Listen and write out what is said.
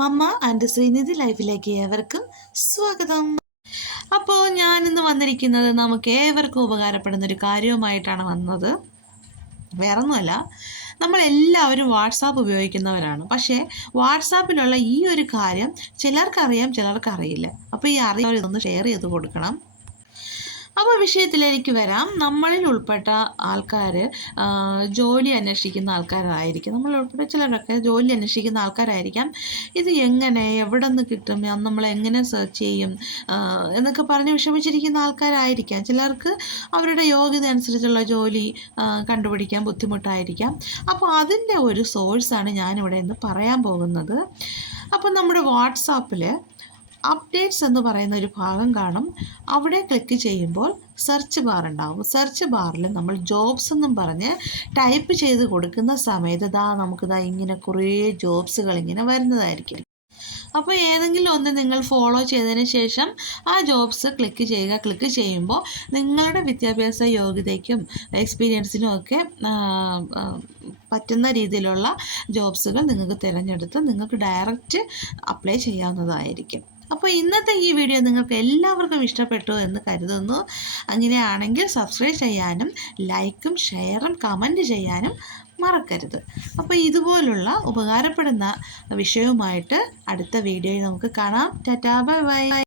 മമ്മ and Srinidhi ലൈഫിലേക്ക് ഏവർക്കും സ്വാഗതം. അപ്പോൾ ഞാനിന്ന് വന്നിരിക്കുന്നത് നമുക്ക് ഏവർക്കും ഉപകാരപ്പെടുന്ന ഒരു കാര്യവുമായിട്ടാണ് വന്നത്. വേറൊന്നുമല്ല, നമ്മളെല്ലാവരും വാട്സാപ്പ് ഉപയോഗിക്കുന്നവരാണ്. പക്ഷേ വാട്സാപ്പിലുള്ള ഈ ഒരു കാര്യം ചിലർക്കറിയാം, ചിലർക്കറിയില്ല. അപ്പോൾ ഈ അറിയാൻ ഇതൊന്ന് ഷെയർ ചെയ്ത് കൊടുക്കണം. അപ്പോൾ വിഷയത്തിലേക്ക് വരാം. നമ്മളിൽ ഉൾപ്പെട്ട ആൾക്കാർ ജോലി അന്വേഷിക്കുന്ന ആൾക്കാരായിരിക്കും. നമ്മൾ ഉൾപ്പെടെ ചിലരൊക്കെ ജോലി അന്വേഷിക്കുന്ന ആൾക്കാരായിരിക്കാം. ഇത് എങ്ങനെ, എവിടെ നിന്ന് കിട്ടും, നമ്മളെങ്ങനെ സെർച്ച് ചെയ്യും എന്നൊക്കെ പറഞ്ഞ് വിഷമിച്ചിരിക്കുന്ന ആൾക്കാരായിരിക്കാം. ചിലർക്ക് അവരുടെ യോഗ്യത അനുസരിച്ചുള്ള ജോലി കണ്ടുപിടിക്കാൻ ബുദ്ധിമുട്ടായിരിക്കാം. അപ്പോൾ അതിൻ്റെ ഒരു സോഴ്സാണ് ഞാനിവിടെ ഇന്ന് പറയാൻ പോകുന്നത്. അപ്പോൾ നമ്മുടെ വാട്സാപ്പിൽ അപ്ഡേറ്റ്സ് എന്ന് പറയുന്ന ഒരു ഭാഗം കാണും. അവിടെ ക്ലിക്ക് ചെയ്യുമ്പോൾ സെർച്ച് ബാർ ഉണ്ടാവും. സെർച്ച് ബാറിൽ നമ്മൾ ജോബ്സ് എന്നും പറഞ്ഞ് ടൈപ്പ് ചെയ്ത് കൊടുക്കുന്ന സമയത്ത് നമുക്കിതാ ഇങ്ങനെ കുറേ ജോബ്സുകൾ ഇങ്ങനെ വരുന്നതായിരിക്കും. അപ്പോൾ ഏതെങ്കിലും ഒന്ന് നിങ്ങൾ ഫോളോ ചെയ്തതിന് ശേഷം ആ ജോബ്സ് ക്ലിക്ക് ചെയ്യുക. ക്ലിക്ക് ചെയ്യുമ്പോൾ നിങ്ങളുടെ വിദ്യാഭ്യാസ യോഗ്യതയ്ക്കും എക്സ്പീരിയൻസിനും ഒക്കെ പറ്റുന്ന രീതിയിലുള്ള ജോബ്സുകൾ നിങ്ങൾക്ക് തിരഞ്ഞെടുത്ത് നിങ്ങൾക്ക് ഡയറക്റ്റ് അപ്ലൈ ചെയ്യാവുന്നതായിരിക്കും. അപ്പോൾ ഇന്നത്തെ ഈ വീഡിയോ നിങ്ങൾക്ക് എല്ലാവർക്കും ഇഷ്ടപ്പെട്ടു എന്ന് കരുതുന്നു. അങ്ങനെയാണെങ്കിൽ സബ്സ്ക്രൈബ് ചെയ്യാനും ലൈക്കും ഷെയറും കമൻറ്റ് ചെയ്യാനും മറക്കരുത്. അപ്പോൾ ഇതുപോലുള്ള ഉപകാരപ്പെടുന്ന വിഷയവുമായിട്ട് അടുത്ത വീഡിയോയിൽ നമുക്ക് കാണാം. Tata, bye bye.